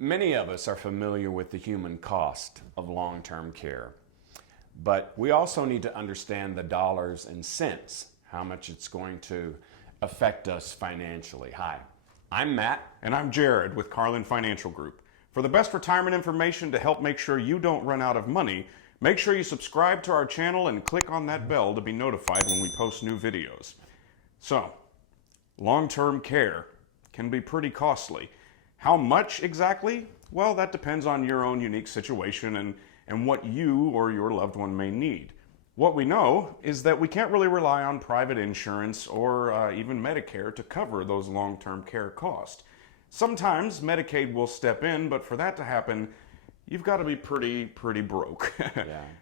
Many of us are familiar with the human cost of long-term care, but we also need to understand the dollars and cents, how much it's going to affect us financially. Hi, I'm Matt. And I'm Jared with Carlin Financial Group. For the best retirement information to help make sure you don't run out of money, make sure you subscribe to our channel and click on that bell to be notified when we post new videos. So, long-term care can be pretty costly. How much exactly? Well, that depends on your own unique situation and what you or your loved one may need. What we know is that we can't really rely on private insurance or even Medicare to cover those long-term care costs. Sometimes Medicaid will step in, but for that to happen, you've got to be pretty broke.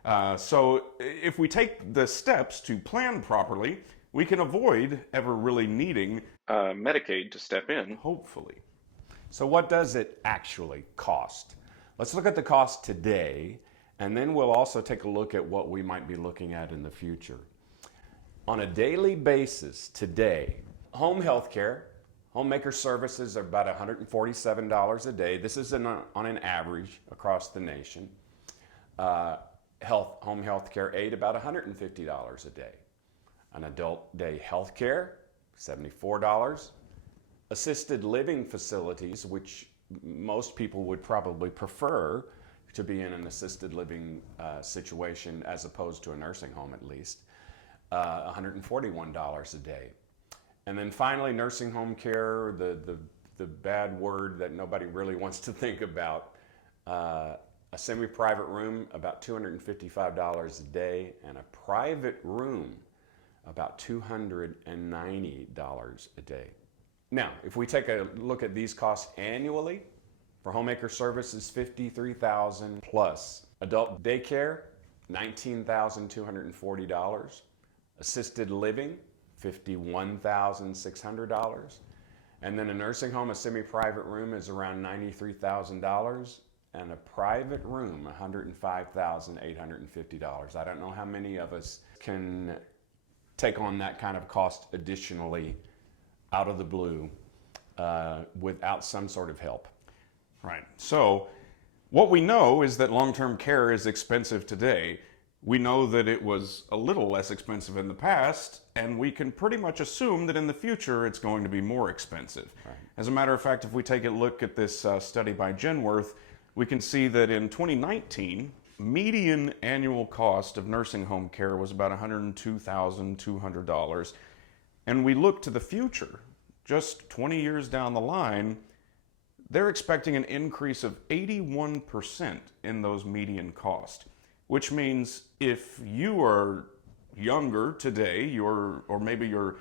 Yeah. So if we take the steps to plan properly, we can avoid ever really needing Medicaid to step in, hopefully. So what does it actually cost? Let's look at the cost today, and then we'll also take a look at what we might be looking at in the future. On a daily basis today, home health care, homemaker services are about $147 a day. This is on an average across the nation. Home health care aid, about $150 a day. An adult day health care, $74. Assisted living facilities, which most people would probably prefer to be in an assisted living situation as opposed to a nursing home at least, $141 a day. And then finally, nursing home care, the bad word that nobody really wants to think about, a semi-private room, about $255 a day, and a private room, about $290 a day. Now, if we take a look at these costs annually, for homemaker services, $53,000 plus. Adult daycare, $19,240. Assisted living, $51,600. And then a nursing home, a semi-private room is around $93,000. And a private room, $105,850. I don't know how many of us can take on that kind of cost additionally out of the blue without some sort of help. Right. So what we know is that long-term care is expensive today. We know that it was a little less expensive in the past, and we can pretty much assume that in the future it's going to be more expensive. Right. As a matter of fact, if we take a look at this study by Genworth, we can see that in 2019, median annual cost of nursing home care was about $102,200. And we look to the future, just 20 years down the line, they're expecting an increase of 81% in those median costs, which means if you are younger today, or maybe your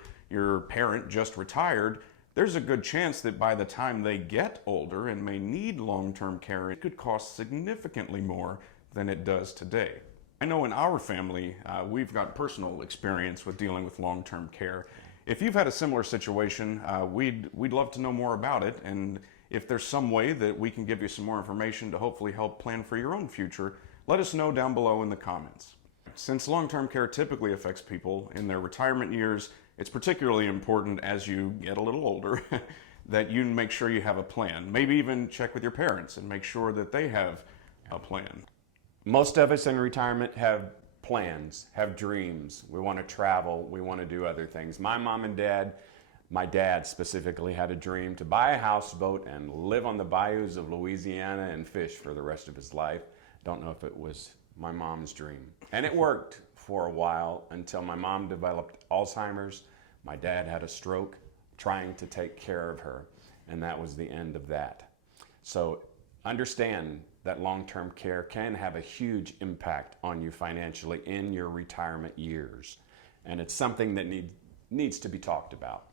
parent just retired, there's a good chance that by the time they get older and may need long-term care, it could cost significantly more than it does today. I know in our family, we've got personal experience with dealing with long-term care. If you've had a similar situation, we'd love to know more about it, and if there's some way that we can give you some more information to hopefully help plan for your own future, let us know down below in the comments. Since long-term care typically affects people in their retirement years, it's particularly important as you get a little older that you make sure you have a plan. Maybe even check with your parents and make sure that they have a plan. Most of us in retirement have plans, have dreams. We want to travel, we want to do other things. My mom and dad, my dad specifically, had a dream to buy a houseboat and live on the bayous of Louisiana and fish for the rest of his life. Don't know if it was my mom's dream. And it worked for a while until my mom developed Alzheimer's. My dad had a stroke trying to take care of her, and that was the end of that. So understand that long-term care can have a huge impact on you financially in your retirement years. And it's something that needs to be talked about.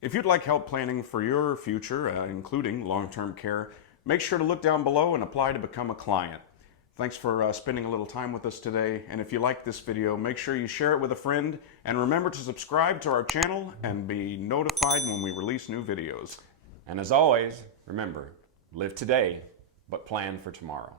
If you'd like help planning for your future, including long-term care, make sure to look down below and apply to become a client. Thanks for spending a little time with us today. And if you like this video, make sure you share it with a friend. And remember to subscribe to our channel and be notified when we release new videos. And as always, remember, live today, but plan for tomorrow.